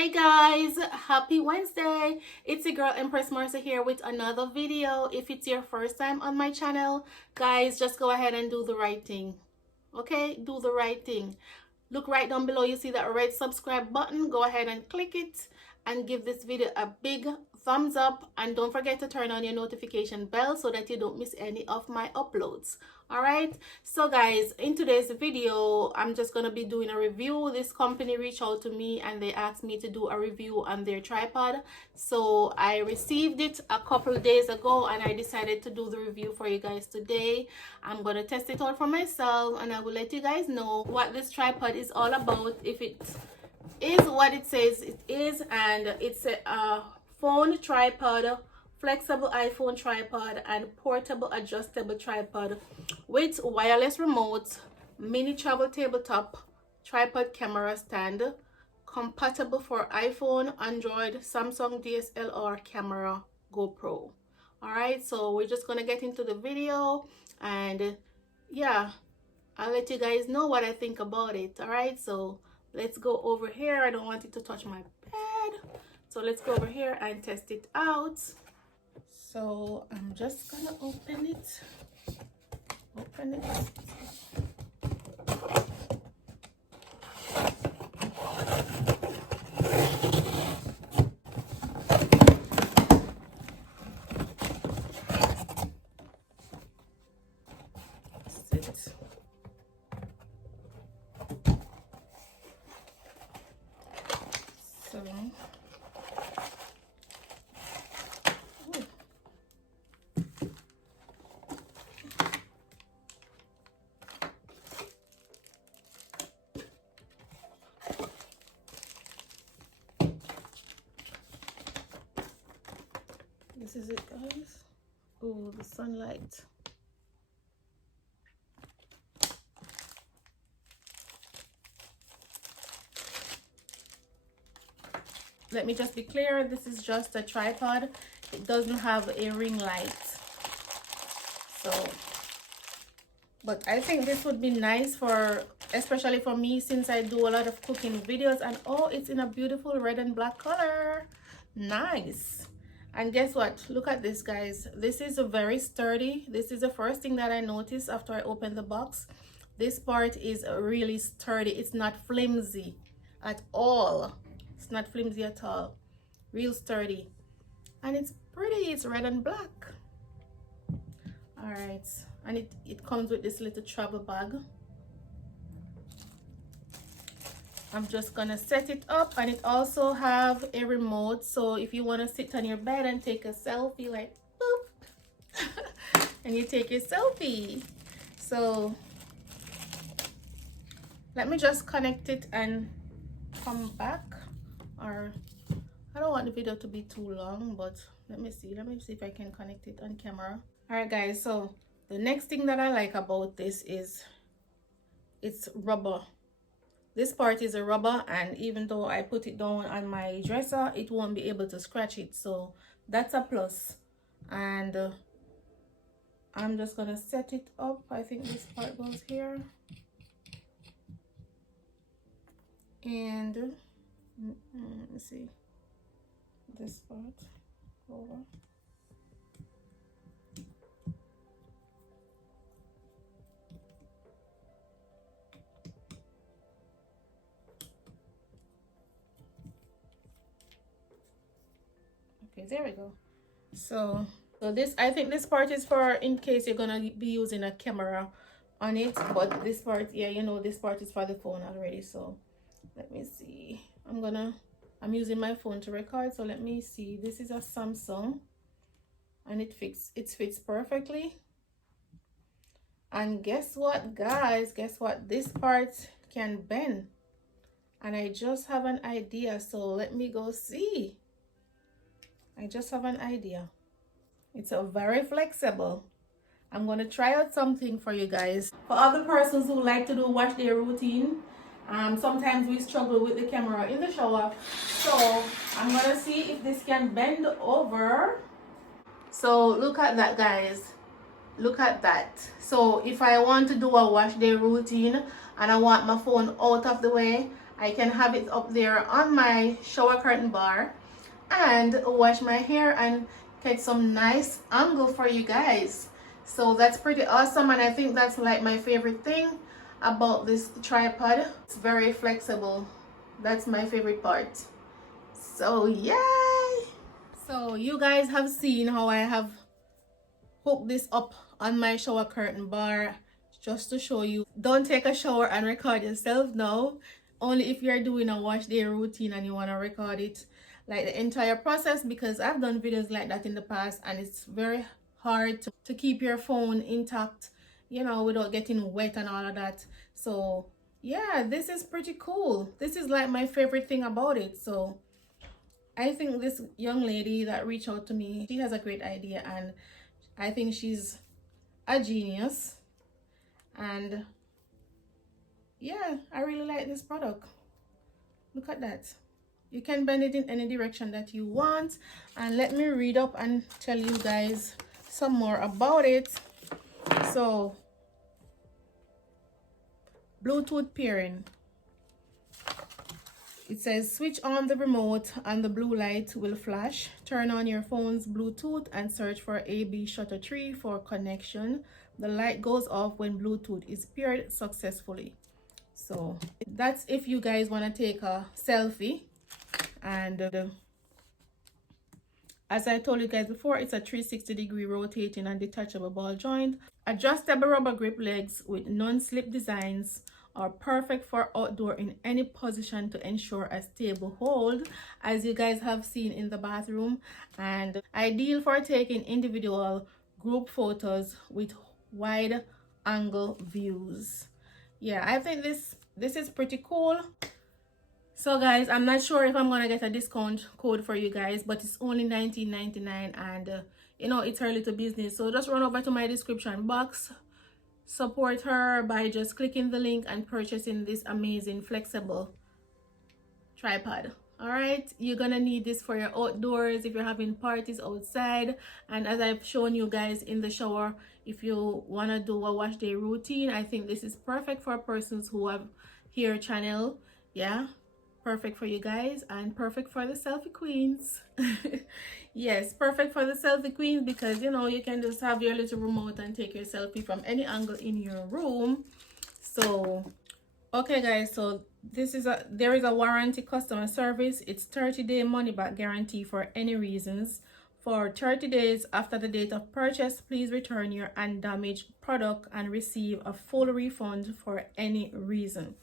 Hey guys, happy Wednesday. It's your girl Empress Marcia here with another video. If it's your first time on my channel, guys, just go ahead and do the right thing. Okay, do the right thing. Look right down below, you see that red subscribe button. Go ahead and click it and give this video a big thumbs up, and don't forget to turn on your notification bell so that you don't miss any of my uploads. All right, so guys, in today's video I'm just gonna be doing a review. This company reached out to me and they asked me to do a review on their tripod, so I received it a couple of days ago and I decided to do the review for you guys today. I'm gonna test it out for myself and I will let you guys know what this tripod is all about, if it is what it says it is. And it's a phone tripod, flexible iPhone tripod and portable adjustable tripod with wireless remote, mini travel tabletop, tripod camera stand, compatible for iPhone, Android, Samsung DSLR camera, GoPro. All right, so we're just gonna get into the video and yeah, I'll let you guys know what I think about it. All right, so let's go over here. I don't want it to touch my bed, so let's go over here and test it out. So I'm just gonna open it. Sit. So this is it, guys. Oh, the sunlight. Let me just be clear, this is just a tripod. It doesn't have a ring light. So, but I think this would be nice for, especially for me, since I do a lot of cooking videos. And oh, it's in a beautiful red and black color. Nice. And guess what? Look at this, guys. This is a very sturdy. This is the first thing that I noticed after I opened the box. This part is really sturdy. It's not flimsy at all. It's not flimsy at all. Real sturdy. And it's pretty. It's red and black. All right. And it comes with this little travel bag. I'm just gonna set it up, and it also have a remote, so if you want to sit on your bed and take a selfie, like boop, and you take your selfie. So let me just connect it and come back. Or I don't want the video to be too long, but let me see if I can connect it on camera. All right, guys, so the next thing that I like about this is it's rubber. This part is a rubber, and even though I put it down on my dresser, it won't be able to scratch it, so that's a plus. And I'm just gonna set it up. I think this part goes here, and let me see, this part over. Okay, there we go. So this, I think this part is for in case you're gonna be using a camera on it, but this part, yeah, you know, this part is for the phone already. So let me see, I'm using my phone to record, so let me see. This is a Samsung and it fits perfectly. And guess what, guys, this part can bend, and I just have an idea, so let me go see. I just have an idea. It's a very flexible. I'm going to try out something for you guys. For other persons who like to do wash day routine, sometimes we struggle with the camera in the shower. So I'm going to see if this can bend over. So look at that, guys. Look at that. So if I want to do a wash day routine and I want my phone out of the way, I can have it up there on my shower curtain bar and wash my hair and get some nice angle for you guys. So that's pretty awesome, and I think that's like my favorite thing about this tripod. It's very flexible. That's my favorite part. So yay! So you guys have seen how I have hooked this up on my shower curtain bar just to show you. Don't take a shower and record yourself, no. Only if you're doing a wash day routine and you want to record it like the entire process, because I've done videos like that in the past and it's very hard to keep your phone intact, you know, without getting wet and all of that. So yeah, this is pretty cool. This is like my favorite thing about it. So I think this young lady that reached out to me, she has a great idea, and I think she's a genius. And yeah, I really like this product. Look at that. You can bend it in any direction that you want. And let me read up and tell you guys some more about it. So, Bluetooth pairing. It says switch on the remote and the blue light will flash. Turn on your phone's Bluetooth and search for AB Shutter Tree for connection. The light goes off when Bluetooth is paired successfully. So that's if you guys want to take a selfie. And as I told you guys before, it's a 360-degree rotating and detachable ball joint. Adjustable rubber grip legs with non-slip designs are perfect for outdoor in any position to ensure a stable hold, as you guys have seen in the bathroom, and ideal for taking individual group photos with wide angle views. Yeah, I think this is pretty cool. So guys, I'm not sure if I'm gonna get a discount code for you guys, but it's only $19.99, and you know, it's her little business. So just run over to my description box, support her by just clicking the link and purchasing this amazing flexible tripod. All right, you're gonna need this for your outdoors if you're having parties outside, and as I've shown you guys in the shower, if you want to do a wash day routine, I think this is perfect for persons who have hair channel. Yeah, perfect for you guys, and perfect for the selfie queens. Yes, perfect for the selfie queens, because you know, you can just have your little remote and take your selfie from any angle in your room. So okay guys, so there is a warranty customer service. It's 30-day money back guarantee for any reasons. For 30 days after the date of purchase, please return your undamaged product and receive a full refund for any reason.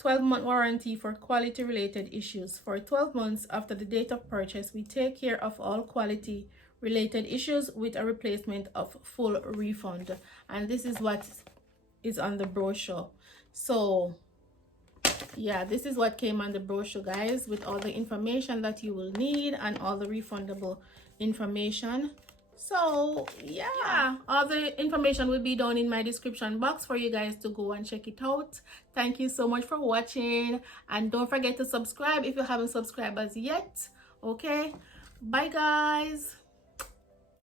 12-month warranty for quality related issues. For 12 months after the date of purchase, we take care of all quality related issues with a replacement of full refund. And this is what is on the brochure. So yeah, this is what came on the brochure, guys, with all the information that you will need and all the refundable information. So yeah, all the information will be down in my description box for you guys to go and check it out. Thank you so much for watching, and don't forget to subscribe if you haven't subscribed as yet. Okay, bye guys.